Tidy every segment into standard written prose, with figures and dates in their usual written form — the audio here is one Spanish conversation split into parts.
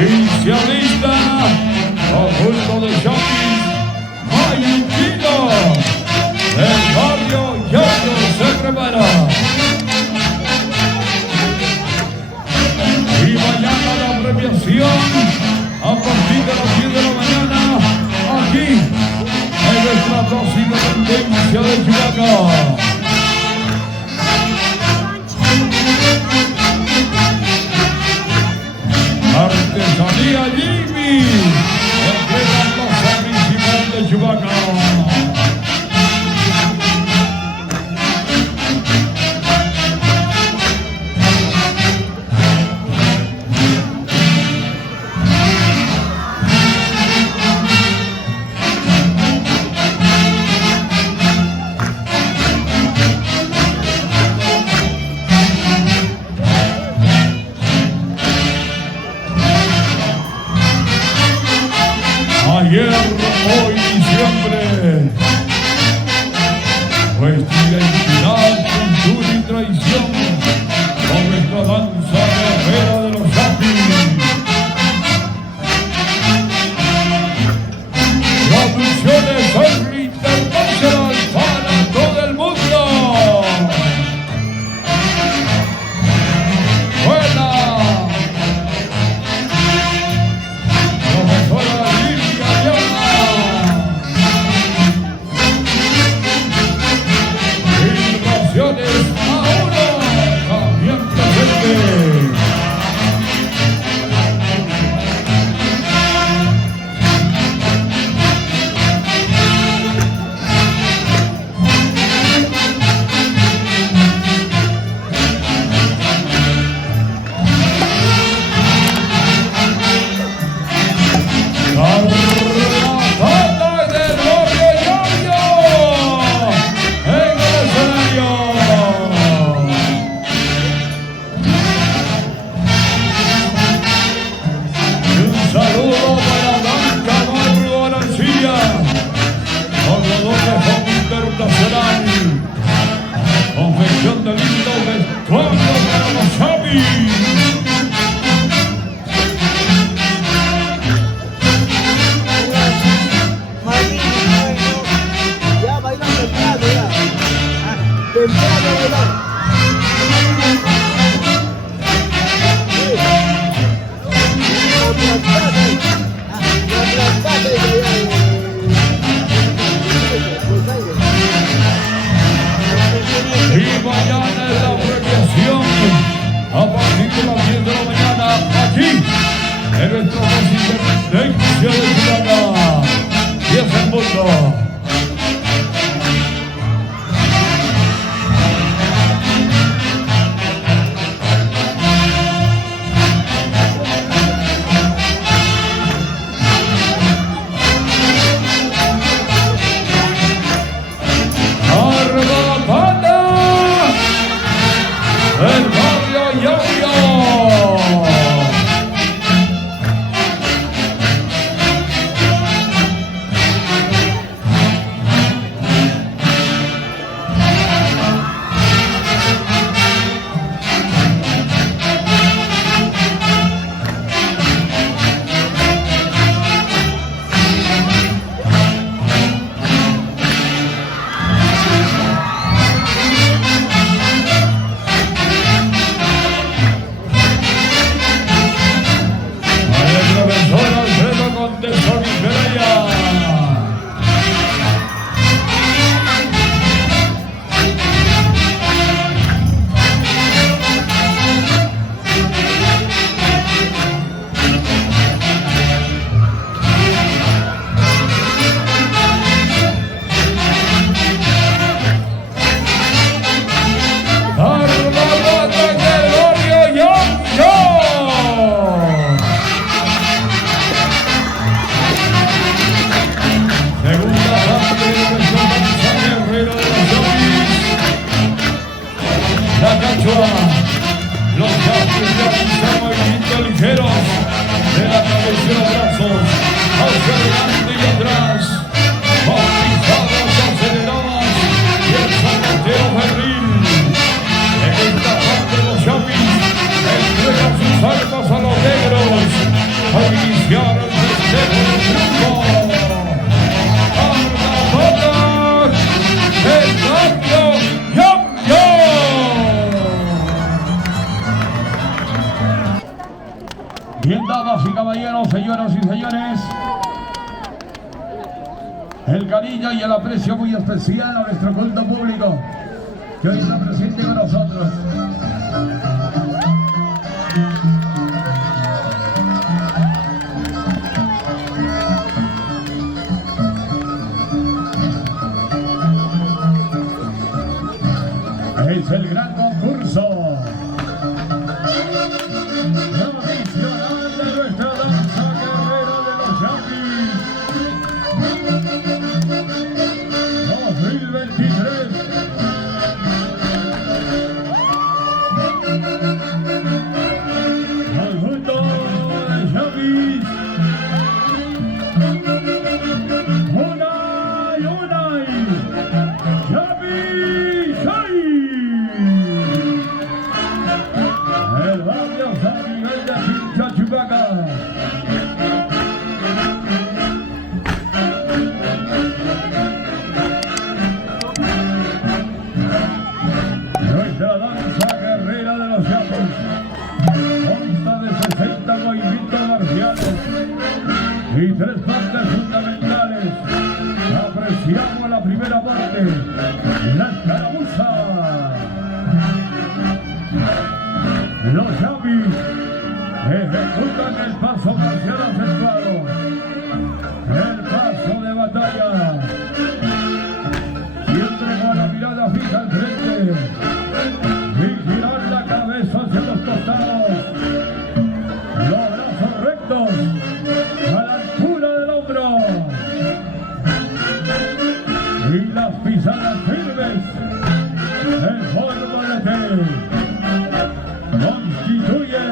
Y se alista conjunto de shopping Mayuquino. El barrio Yayo se prepara. Y mañana la premiación a partir de las 10 de la mañana aquí en nuestra próxima tendencia de Chihuahua. Artesanía Jimmy, entrega plaza principal de Chihuahua. Ayer, hoy y siempre, nuestra identidad, cultura y tradición, con nuestra danza guerrera de los Chapis. Producciones Henry International para todo el mundo. ¡Buena! Confección de lindo vestuario para los Chapis. Ya bailan temprano ya. Temprano bailan. Y mañana es la premiación a partir de las 10 de la mañana aquí en nuestro Tendencia de Chihuahua. Y es el mundo. El barrio Yayo. Los Chapis realizan movimientos ligeros de la cabeza y los brazos hacia adelante y atrás, con pisadas aceleradas y el zapateo febril. En esta parte los Chapis entregan sus armas a los negros Bien, damas y caballeros, señoras y señores, el cariño y el aprecio muy especial a nuestro culto público que hoy está presente con nosotros. Es el gran concurso tradicional de nuestra danza guerrera de los Yapis 2023. Conjunto de Yapis, Unai, Yapis, el barrio San Miguel de Pinchachucaca. Nuestra danza guerrera de los Yapis consta de 60 movimientos marciales y 3 partes fundamentales. Apreciamos la primera parte, la escaramuza. Los Yapis ejecutan el paso marcial acentuado, el paso de batalla, siempre con la mirada fija al frente y girar la cabeza hacia los costados, los brazos rectos a la altura del hombro y las pisadas firmes en forma de T. Constituye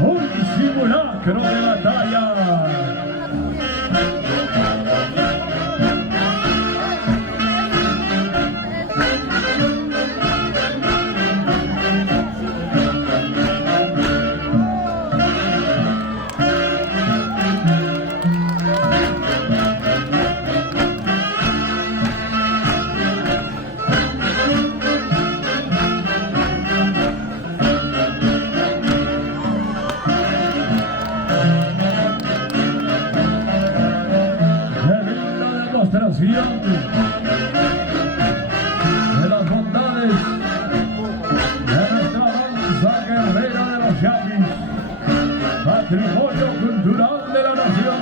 un simulacro de batalla. De las bondades de nuestra danza guerrera de los Yapis, patrimonio cultural de la nación.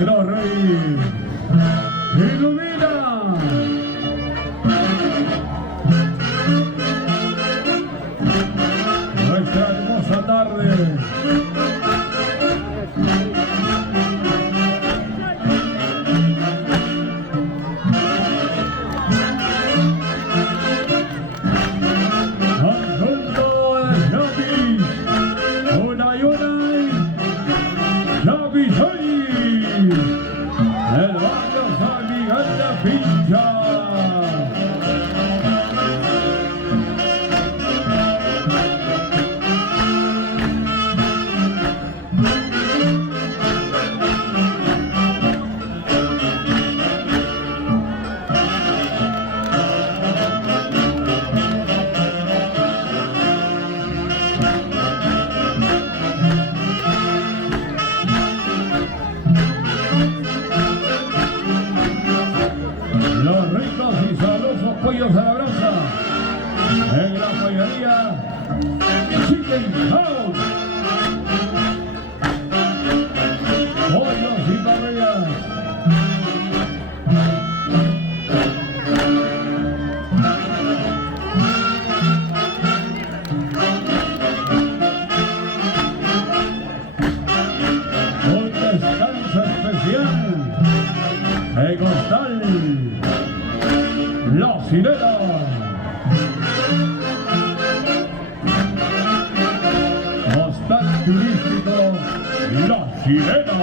Nuestro rey ilumina. Nuestra hermosa tarde. Conjunto de Yapis, Unai, Yapis, el barrio San Miguel de Pincha. Los ricos y sabrosos pollos a la brasa en la pollería Chicken House. Pollos y parrillas. Un descanso especial en Costal, La Sirena. Hostal turístico La Sirena.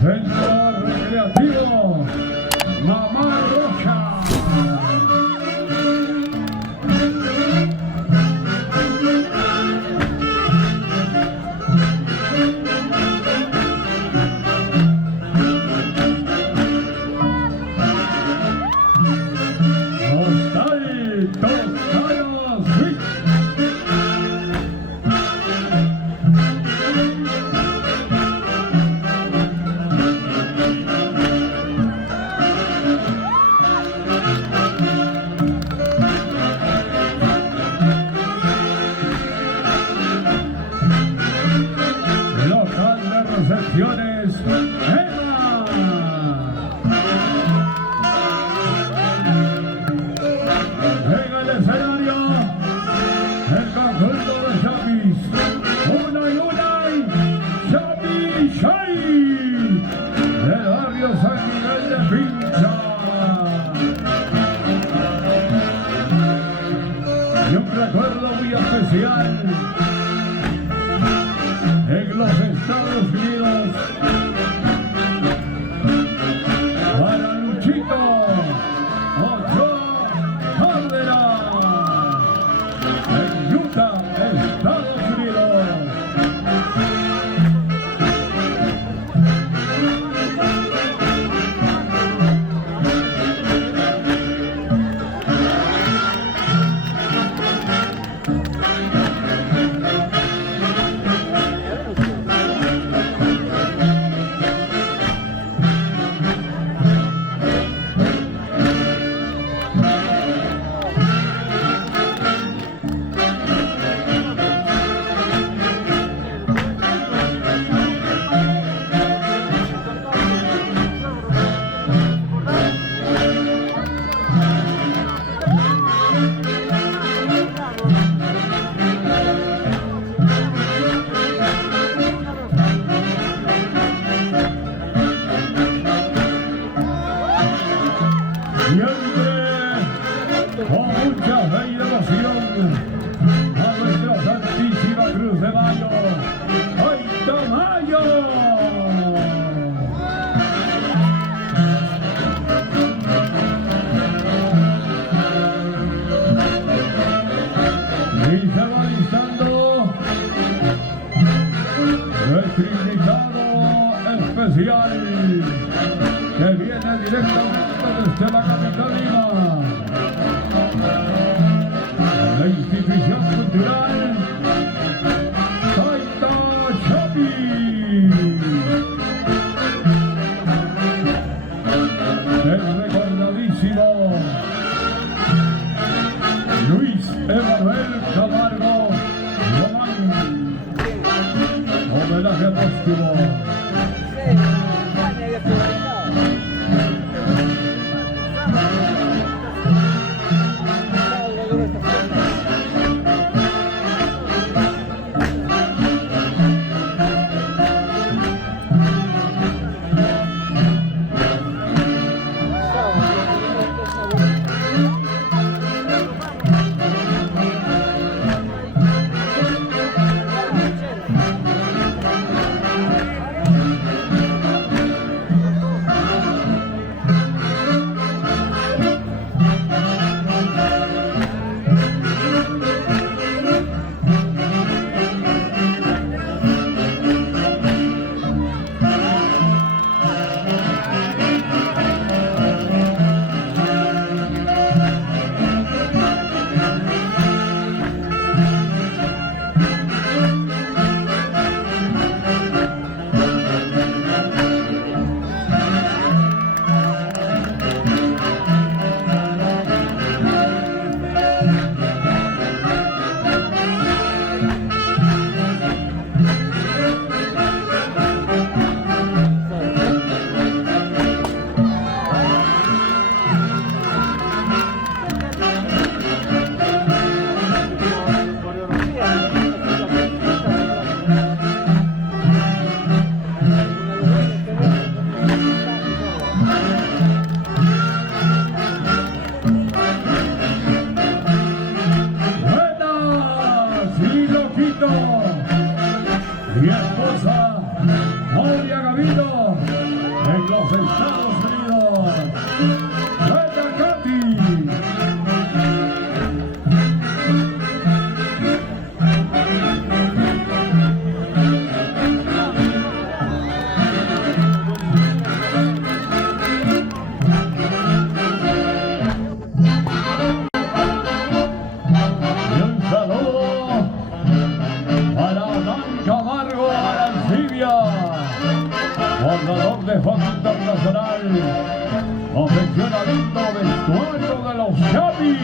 Centro Recreativo Mamá Roja. Hostal Toscana Suite. Local de recepciones EMA. En el escenario el conjunto de Chapis. Unai Chapi Shai del barrio San Miguel de Pincha. Y un recuerdo muy especial en los Estados Unidos para Luchito Ochoa Cárdenas en Utah, Estados Unidos. Siempre con mucha fe y devoción a nuestra Santísima Cruz de Mayo. ¡Ay, Tamayo! Y se va listando nuestro invitado especial que viene directamente desde la capital Lima, la institución cultural Taita Chapi. El recordadísimo Luis Emanuel Camargo Román, homenaje póstumo. Moria Gavino, en los Estados Unidos. Beta Katy. Fundador de Fondo Internacional, confeccionamiento vestuario de los Chapis.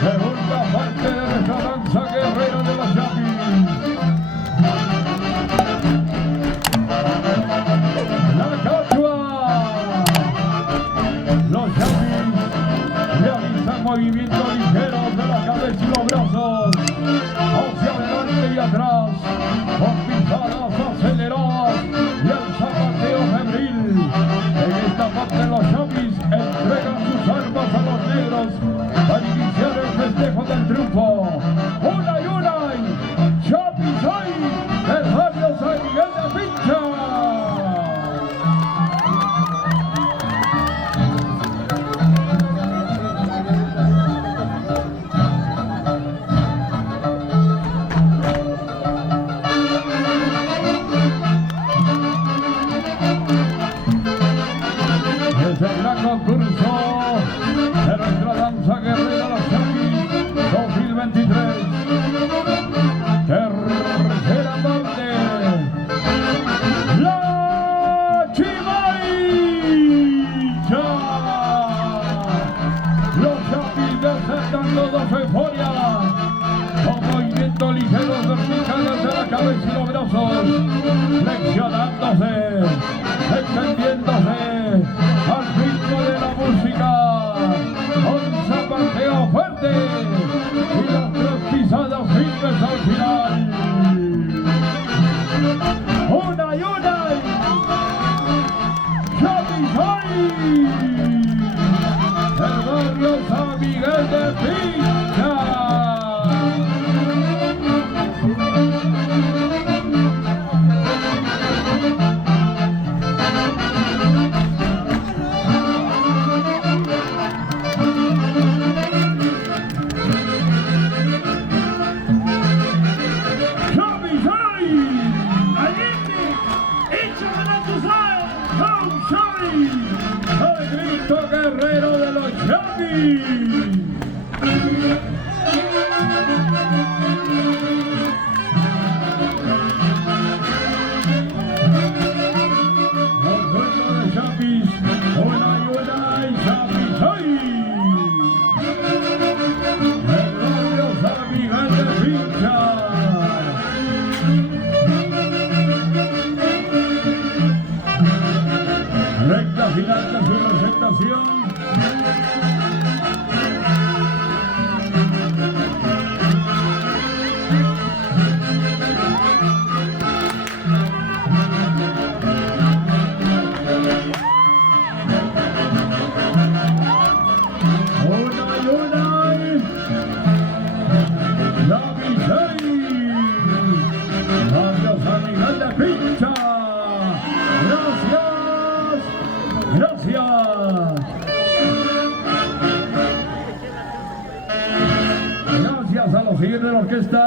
Segunda parte de nuestra danza guerrera de los Chapis. La cachua. Los Chapis realizan movimientos ligeros de la cabeza y los brazos hacia adelante y atrás, con pisadas aceleradas y el zapateo febril. En esta parte los Chapis entregan sus armas a los negros para iniciar el festejo del triunfo. Una y Chapis hoy del barrio San Miguel de Pincha. Concurso de nuestra danza guerrera Los Chapis 2023. Tercera parte. La Chimaicha. Los Chapis desatando dos euforias con movimientos ligeros verticales de la cabeza y los brazos, flexionándose, extendiéndose al ritmo de la música, con zapateo fuerte y las tres pisadas firmes al final. Una Chapis hoy, el barrio San Miguel de Pincha. El grito guerrero de los Chapis. Los dueños de Chapis, una y Chapis hoy. El barrio San Miguel de Pincha. Recta final de su presentación. La Vicey, barrio San Miguel de Pincha. Gracias a los siguientes de la orquesta.